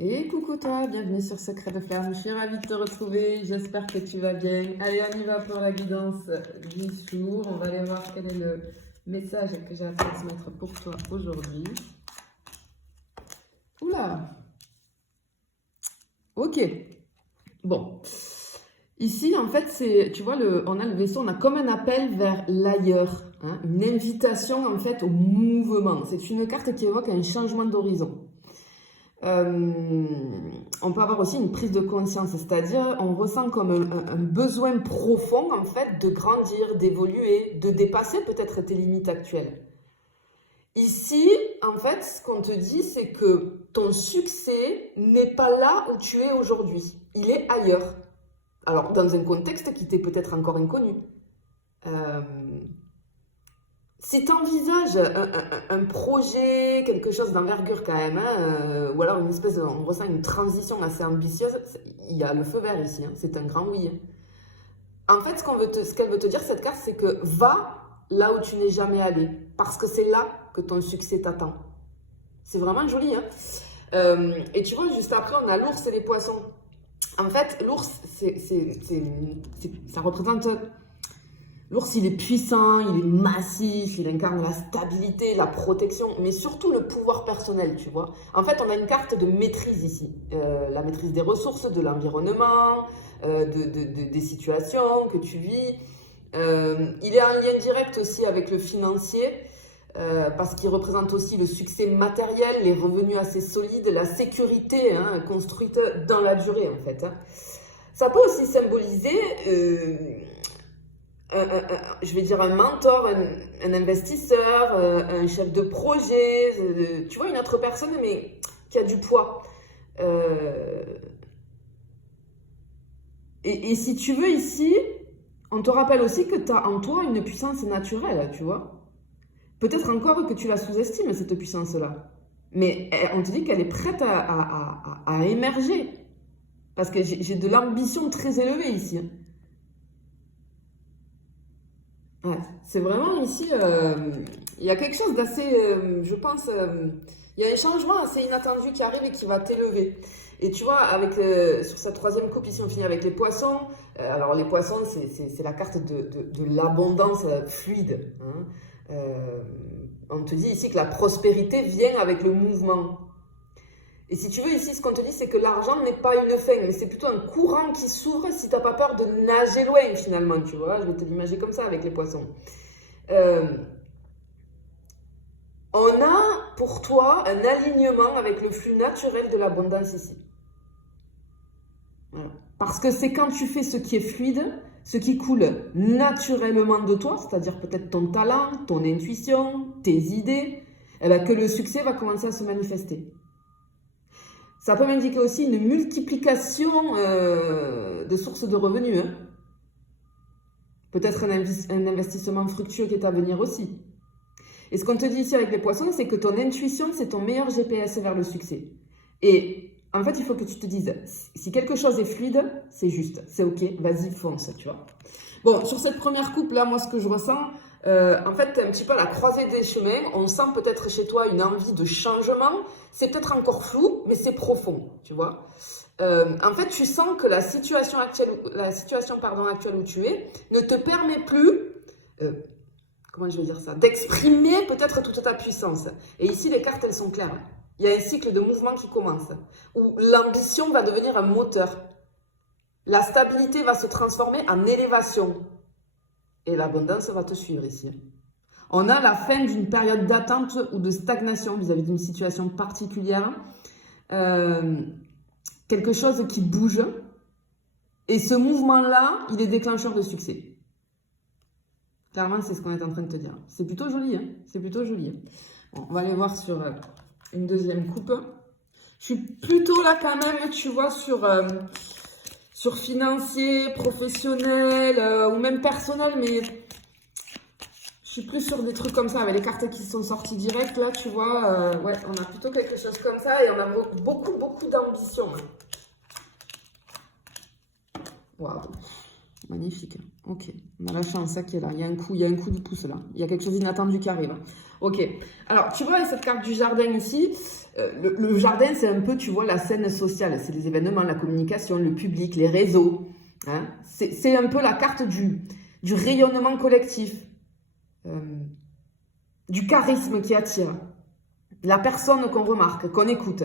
Et coucou toi, bienvenue sur Secret de Flamme. Je suis ravie de te retrouver, j'espère que tu vas bien. Allez, on y va pour la guidance du jour. On va aller voir quel est le message que j'ai à transmettre pour toi aujourd'hui. Oula! Ok, bon. Ici, en fait, c'est, tu vois, on a le vaisseau, on a comme un appel vers l'ailleurs, hein, une invitation en fait au mouvement. C'est une carte qui évoque un changement d'horizon. On peut avoir aussi une prise de conscience, c'est-à-dire on ressent comme un besoin profond en fait de grandir, d'évoluer, de dépasser peut-être tes limites actuelles. Ici, en fait, ce qu'on te dit, c'est que ton succès n'est pas là où tu es aujourd'hui, il est ailleurs. Alors, dans un contexte qui t'est peut-être encore inconnu. Si tu envisages un projet, quelque chose d'envergure quand même, hein, ou alors une espèce, on ressent une transition assez ambitieuse, il y a le feu vert ici, hein, c'est un grand oui. En fait, ce qu'elle veut te dire, cette carte, c'est que va là où tu n'es jamais allé, parce que c'est là que ton succès t'attend. C'est vraiment joli. Hein. Et tu vois, juste après, on a l'ours et les poissons. En fait, l'ours, ça représente... L'ours, il est puissant, il est massif, il incarne la stabilité, la protection, mais surtout le pouvoir personnel, tu vois. En fait, on a une carte de maîtrise ici. La maîtrise des ressources, de l'environnement, des situations que tu vis. Il est en lien direct aussi avec le financier, parce qu'il représente aussi le succès matériel, les revenus assez solides, la sécurité hein, construite dans la durée, en fait. Hein. Ça peut aussi symboliser... je vais dire un mentor, un investisseur, un chef de projet, tu vois, une autre personne, mais qui a du poids. Et si tu veux, ici, on te rappelle aussi que tu as en toi une puissance naturelle, tu vois. Peut-être encore que tu la sous-estimes, cette puissance-là. Mais on te dit qu'elle est prête à émerger. Parce que j'ai de l'ambition très élevée ici. Ouais, c'est vraiment ici, il y a quelque chose d'assez, je pense, il y a un changement assez inattendu qui arrive et qui va t'élever. Et tu vois, sur cette troisième coupe, ici on finit avec les poissons. Alors les poissons, c'est la carte de l'abondance fluide. Hein. On te dit ici que la prospérité vient avec le mouvement. Et si tu veux, ici, ce qu'on te dit, c'est que l'argent n'est pas une fin, mais c'est plutôt un courant qui s'ouvre si tu n'as pas peur de nager loin, finalement, tu vois. Je vais te l'imaginer comme ça avec les poissons. On a pour toi un alignement avec le flux naturel de l'abondance ici. Voilà. Parce que c'est quand tu fais ce qui est fluide, ce qui coule naturellement de toi, c'est-à-dire peut-être ton talent, ton intuition, tes idées, eh bien, que le succès va commencer à se manifester. Ça peut m'indiquer aussi une multiplication de sources de revenus. Hein. Peut-être un investissement fructueux qui est à venir aussi. Et ce qu'on te dit ici avec les poissons, c'est que ton intuition, c'est ton meilleur GPS vers le succès. Et en fait, il faut que tu te dises, si quelque chose est fluide, c'est juste, c'est ok, vas-y, fonce, tu vois. Bon, sur cette première coupe, là, moi, ce que je ressens, en fait, t'es un petit peu à la croisée des chemins. On sent peut-être chez toi une envie de changement. C'est peut-être encore flou, mais c'est profond, tu vois. En fait, tu sens que la situation actuelle où tu es ne te permet plus, comment je vais dire ça, d'exprimer peut-être toute ta puissance. Et ici, les cartes, elles sont claires. Il y a un cycle de mouvement qui commence, où l'ambition va devenir un moteur. La stabilité va se transformer en élévation. Et l'abondance va te suivre ici. On a la fin d'une période d'attente ou de stagnation vis-à-vis d'une situation particulière. Quelque chose qui bouge. Et ce mouvement-là, il est déclencheur de succès. Clairement, c'est ce qu'on est en train de te dire. C'est plutôt joli, hein. C'est plutôt joli. Bon, on va aller voir sur une deuxième coupe. Je suis plutôt là quand même, tu vois, sur financier, professionnel ou même personnel, mais je suis plus sur des trucs comme ça, avec les cartes qui sont sorties direct, là, tu vois, ouais, on a plutôt quelque chose comme ça et on a beaucoup, beaucoup d'ambition. Waouh, magnifique. Ok, on a la chance, ça qui est là. Il y a un coup du pouce là. Il y a quelque chose d'inattendu qui arrive. Ok. Alors, tu vois, avec cette carte du jardin ici, le jardin, c'est un peu, tu vois, la scène sociale. C'est les événements, la communication, le public, les réseaux. Hein. C'est un peu la carte du rayonnement collectif, euh, du charisme qui attire, la personne qu'on remarque, qu'on écoute.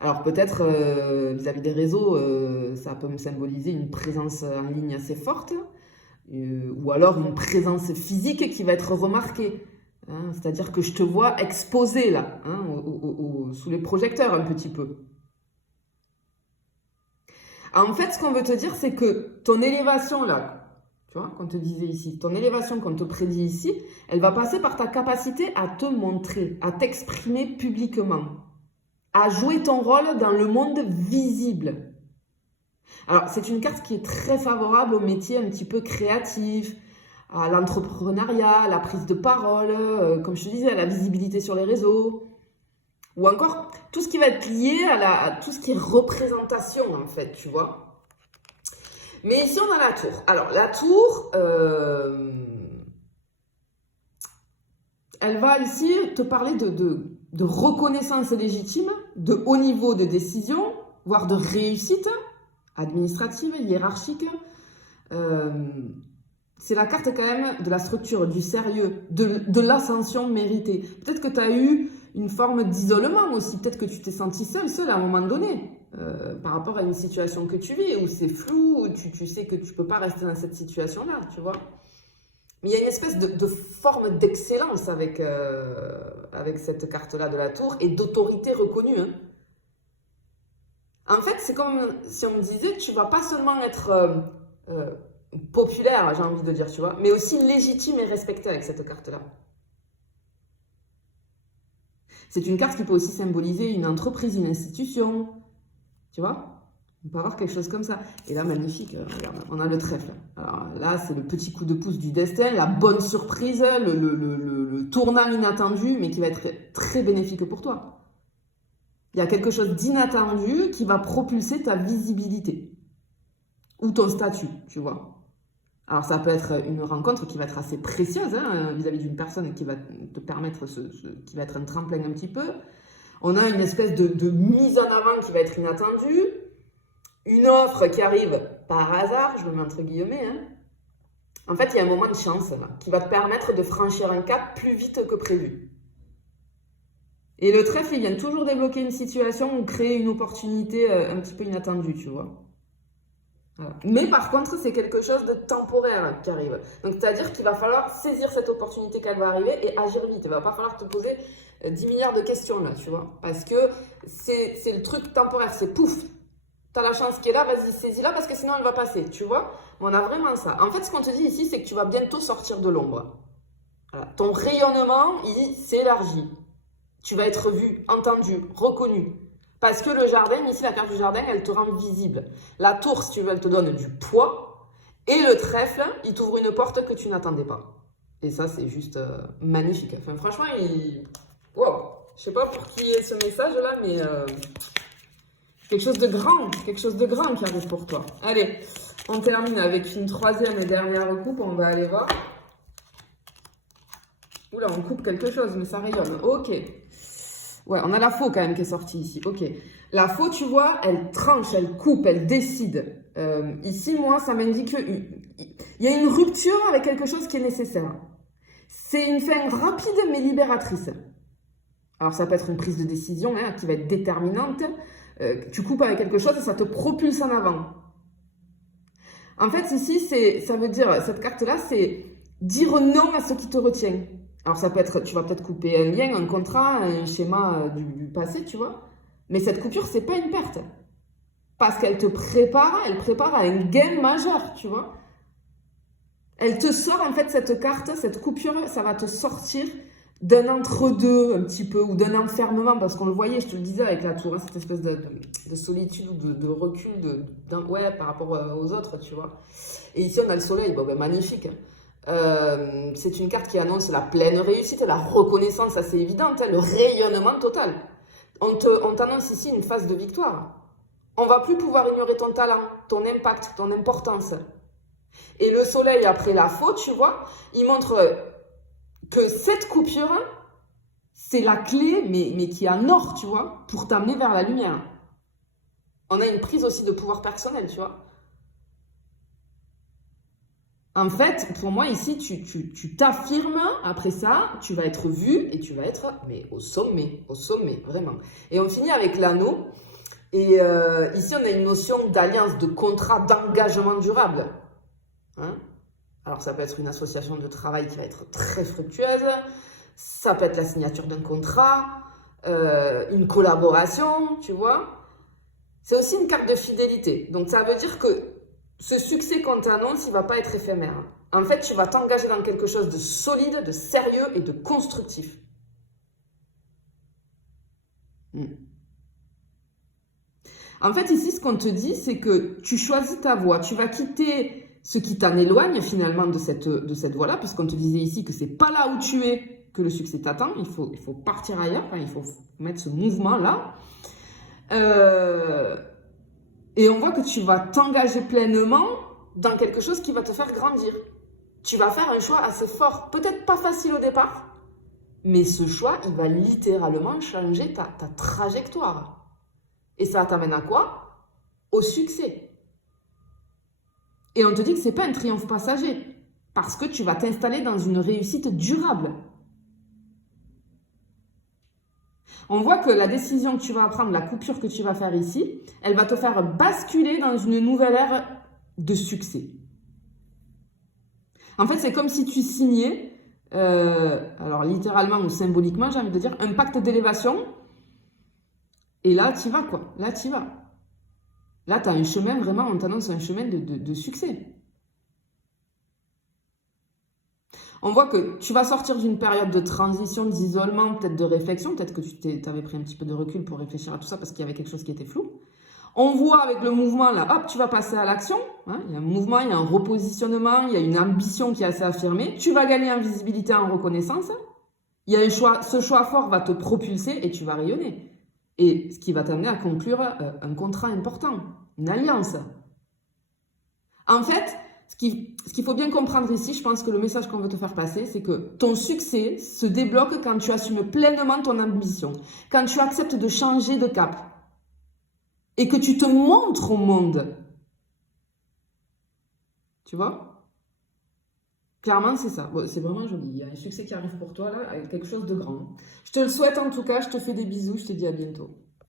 Alors peut-être vis-à-vis des réseaux, ça peut me symboliser une présence en ligne assez forte, ou alors une présence physique qui va être remarquée. Hein, c'est-à-dire que je te vois exposé là, hein, sous les projecteurs un petit peu. En fait, ce qu'on veut te dire, c'est que ton élévation là, tu vois, qu'on te disait ici, ton élévation qu'on te prédit ici, elle va passer par ta capacité à te montrer, à t'exprimer publiquement, à jouer ton rôle dans le monde visible. Alors, c'est une carte qui est très favorable aux métiers un petit peu créatifs, à l'entrepreneuriat, à la prise de parole, comme je te disais, à la visibilité sur les réseaux, ou encore tout ce qui va être lié à tout ce qui est représentation, en fait, tu vois. Mais ici, on a la tour. Alors, la tour, elle va ici te parler de reconnaissance légitime, de haut niveau de décision, voire de réussite administrative, hiérarchique. C'est la carte quand même de la structure, du sérieux, de l'ascension méritée. Peut-être que tu as eu une forme d'isolement aussi, peut-être que tu t'es senti seul à un moment donné, par rapport à une situation que tu vis, où c'est flou, où tu sais que tu ne peux pas rester dans cette situation-là, tu vois. Mais il y a une espèce de forme d'excellence avec cette carte-là de la tour et d'autorité reconnue. Hein. En fait, c'est comme si on me disait, tu vas pas seulement être populaire, j'ai envie de dire, tu vois, mais aussi légitime et respecté avec cette carte-là. C'est une carte qui peut aussi symboliser une entreprise, une institution, tu vois. On peut avoir quelque chose comme ça. Et là, magnifique, regarde, on a le trèfle. Alors là, c'est le petit coup de pouce du destin, la bonne surprise, le tournant inattendu, mais qui va être très bénéfique pour toi. Il y a quelque chose d'inattendu qui va propulser ta visibilité ou ton statut, tu vois. Alors ça peut être une rencontre qui va être assez précieuse hein, vis-à-vis d'une personne qui va te permettre, qui va être un tremplin un petit peu. On a une espèce de mise en avant qui va être inattendue. Une offre qui arrive par hasard, je le mets entre guillemets. Hein. En fait, il y a un moment de chance là, qui va te permettre de franchir un cap plus vite que prévu. Et le trèfle, il vient toujours débloquer une situation ou créer une opportunité un petit peu inattendue, tu vois. Voilà. Mais par contre, c'est quelque chose de temporaire qui arrive. Donc, c'est-à-dire qu'il va falloir saisir cette opportunité qu'elle va arriver et agir vite. Il va pas falloir te poser 10 milliards de questions là, tu vois. Parce que c'est le truc temporaire, c'est pouf. T'as la chance qui est là, vas-y, saisis-la parce que sinon elle va passer, tu vois. On a vraiment ça. En fait, ce qu'on te dit ici, c'est que tu vas bientôt sortir de l'ombre. Voilà. Ton rayonnement, il s'élargit. Tu vas être vu, entendu, reconnu. Parce que le jardin, ici, la carte du jardin, elle te rend visible. La tour, si tu veux, elle te donne du poids. Et le trèfle, il t'ouvre une porte que tu n'attendais pas. Et ça, c'est juste magnifique. Enfin, franchement, wow. Je sais pas pour qui est ce message-là, mais quelque chose de grand qui arrive pour toi. Allez, on termine avec une troisième et dernière coupe. On va aller voir. Oula, on coupe quelque chose, mais ça rayonne. Ok. Ouais, on a la faux quand même qui est sortie ici. Ok. La faux, tu vois, elle tranche, elle coupe, elle décide. Ici, moi, ça m'indique qu'il y a une rupture avec quelque chose qui est nécessaire. C'est une fin rapide mais libératrice. Alors, ça peut être une prise de décision hein, qui va être déterminante. Tu coupes avec quelque chose et ça te propulse en avant. En fait, ici, ça veut dire, cette carte-là, c'est dire non à ce qui te retient. Alors, ça peut être, tu vas peut-être couper un lien, un contrat, un schéma du passé, tu vois. Mais cette coupure, c'est pas une perte. Parce qu'elle te prépare, elle prépare à un gain majeur, tu vois. Elle te sort, en fait, cette carte, cette coupure, ça va te sortir d'un entre-deux, un petit peu, ou d'un enfermement, parce qu'on le voyait, je te le disais avec la tour, hein, cette espèce de solitude ou de recul ouais, par rapport aux autres, tu vois. Et ici, on a le soleil, bon, ben, magnifique. C'est une carte qui annonce la pleine réussite, la reconnaissance assez évidente, hein, le rayonnement total. On t'annonce ici une phase de victoire. On ne va plus pouvoir ignorer ton talent, ton impact, ton importance. Et le soleil, après la faute, tu vois, il montre que cette coupure, c'est la clé, mais qui est en or, tu vois, pour t'amener vers la lumière. On a une prise aussi de pouvoir personnel, tu vois. En fait, pour moi, ici, tu t'affirmes, après ça, tu vas être vu et tu vas être, mais au sommet, vraiment. Et on finit avec l'anneau. Et ici, on a une notion d'alliance, de contrat, d'engagement durable. Hein? Alors, ça peut être une association de travail qui va être très fructueuse. Ça peut être la signature d'un contrat, une collaboration, tu vois. C'est aussi une carte de fidélité. Donc, ça veut dire que ce succès qu'on t'annonce, il ne va pas être éphémère. En fait, tu vas t'engager dans quelque chose de solide, de sérieux et de constructif. En fait, ici, ce qu'on te dit, c'est que tu choisis ta voie. Tu vas quitter ce qui t'en éloigne finalement de cette voie-là, puisqu'on te disait ici que c'est pas là où tu es que le succès t'attend. Il faut partir ailleurs, enfin, il faut mettre ce mouvement-là. Et on voit que tu vas t'engager pleinement dans quelque chose qui va te faire grandir. Tu vas faire un choix assez fort, peut-être pas facile au départ, mais ce choix, il va littéralement changer ta trajectoire. Et ça t'amène à quoi? Au succès. Et on te dit que ce n'est pas un triomphe passager, parce que tu vas t'installer dans une réussite durable. On voit que la décision que tu vas prendre, la coupure que tu vas faire ici, elle va te faire basculer dans une nouvelle ère de succès. En fait, c'est comme si tu signais, alors littéralement ou symboliquement, j'ai envie de dire, un pacte d'élévation. Et là, tu y vas, quoi. Là, tu y vas. Là, tu as un chemin, vraiment, on t'annonce un chemin de succès. On voit que tu vas sortir d'une période de transition, d'isolement, peut-être de réflexion, peut-être que tu avais pris un petit peu de recul pour réfléchir à tout ça parce qu'il y avait quelque chose qui était flou. On voit avec le mouvement, là, hop, tu vas passer à l'action. Hein, il y a un mouvement, il y a un repositionnement, il y a une ambition qui est assez affirmée. Tu vas gagner en visibilité, en reconnaissance. Il y a un choix, ce choix fort va te propulser et tu vas rayonner. Et ce qui va t'amener à conclure un contrat important, une alliance. En fait, ce qu'il faut bien comprendre ici, je pense que le message qu'on veut te faire passer, c'est que ton succès se débloque quand tu assumes pleinement ton ambition, quand tu acceptes de changer de cap et que tu te montres au monde. Tu vois? Clairement, c'est ça. Bon, c'est vraiment joli. Il y a un succès qui arrive pour toi là, avec quelque chose de grand. Je te le souhaite en tout cas, je te fais des bisous, je te dis à bientôt.